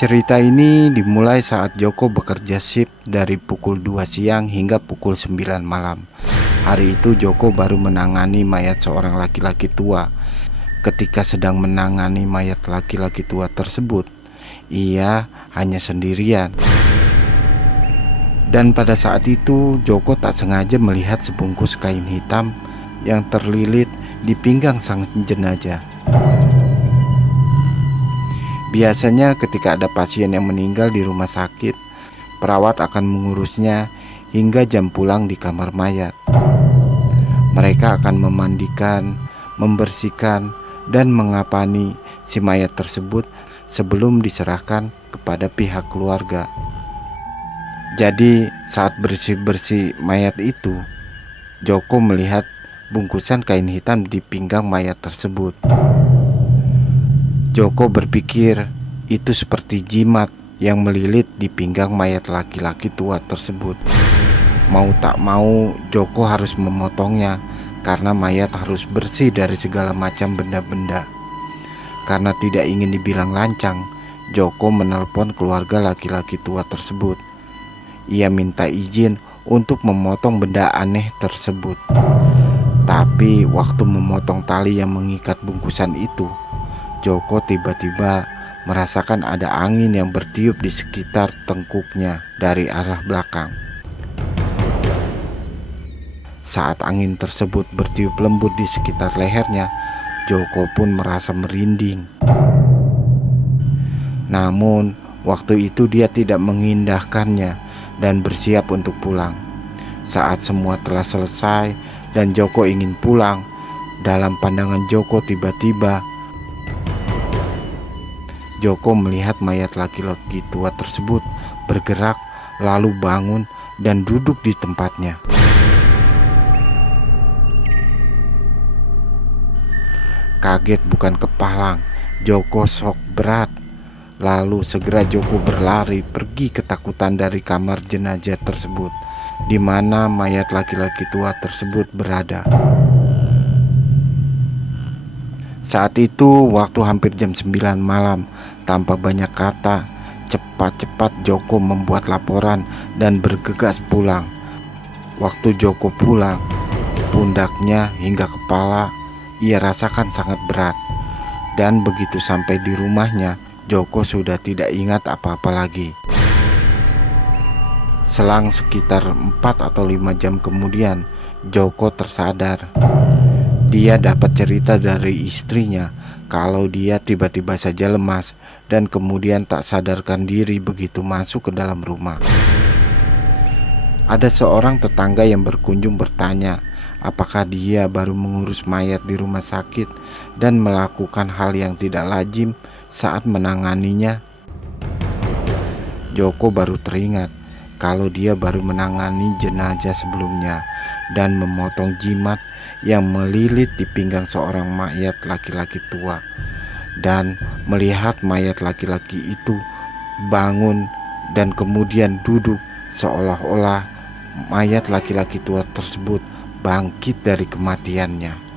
Cerita ini dimulai saat Joko bekerja shift dari pukul 2 siang hingga pukul 9 malam. Hari itu Joko baru menangani mayat seorang laki-laki tua. Ketika sedang menangani mayat laki-laki tua tersebut, ia hanya sendirian. Dan pada saat itu Joko tak sengaja melihat sebungkus kain hitam yang terlilit di pinggang sang jenazah. Biasanya ketika ada pasien yang meninggal di rumah sakit, perawat akan mengurusnya hingga jam pulang di kamar mayat. Mereka akan memandikan, membersihkan, dan mengapani si mayat tersebut sebelum diserahkan kepada pihak keluarga. Jadi saat bersih-bersih mayat itu, Joko melihat bungkusan kain hitam di pinggang mayat tersebut. Joko berpikir itu seperti jimat yang melilit di pinggang mayat laki-laki tua tersebut. Mau tak mau Joko harus memotongnya karena mayat harus bersih dari segala macam benda-benda. Karena tidak ingin dibilang lancang, Joko menelpon keluarga laki-laki tua tersebut. Ia minta izin untuk memotong benda aneh tersebut. Tapi waktu memotong tali yang mengikat bungkusan itu, Joko tiba-tiba merasakan ada angin yang bertiup di sekitar tengkuknya dari arah belakang. Saat angin tersebut bertiup lembut di sekitar lehernya, Joko pun merasa merinding. Namun, waktu itu dia tidak mengindahkannya dan bersiap untuk pulang. Saat semua telah selesai dan Joko ingin pulang, dalam pandangan Joko tiba-tiba Joko melihat mayat laki-laki tua tersebut bergerak, lalu bangun dan duduk di tempatnya. Kaget bukan kepalang, Joko shock berat. Lalu segera Joko berlari pergi ketakutan dari kamar jenazah tersebut, di mana mayat laki-laki tua tersebut berada. Saat itu waktu hampir jam 9 malam. Tanpa banyak kata, cepat-cepat Joko membuat laporan dan bergegas pulang. Waktu Joko pulang, pundaknya hingga kepala ia rasakan sangat berat. Dan begitu sampai di rumahnya, Joko sudah tidak ingat apa-apa lagi. Selang sekitar 4 atau 5 jam kemudian, Joko tersadar. Dia dapat cerita dari istrinya kalau dia tiba-tiba saja lemas dan kemudian tak sadarkan diri begitu masuk ke dalam rumah. Ada seorang tetangga yang berkunjung bertanya apakah dia baru mengurus mayat di rumah sakit dan melakukan hal yang tidak lazim saat menanganinya. Joko baru teringat kalau dia baru menangani jenazah sebelumnya dan memotong jimat yang melilit di pinggang seorang mayat laki-laki tua, dan melihat mayat laki-laki itu bangun dan kemudian duduk seolah-olah mayat laki-laki tua tersebut bangkit dari kematiannya.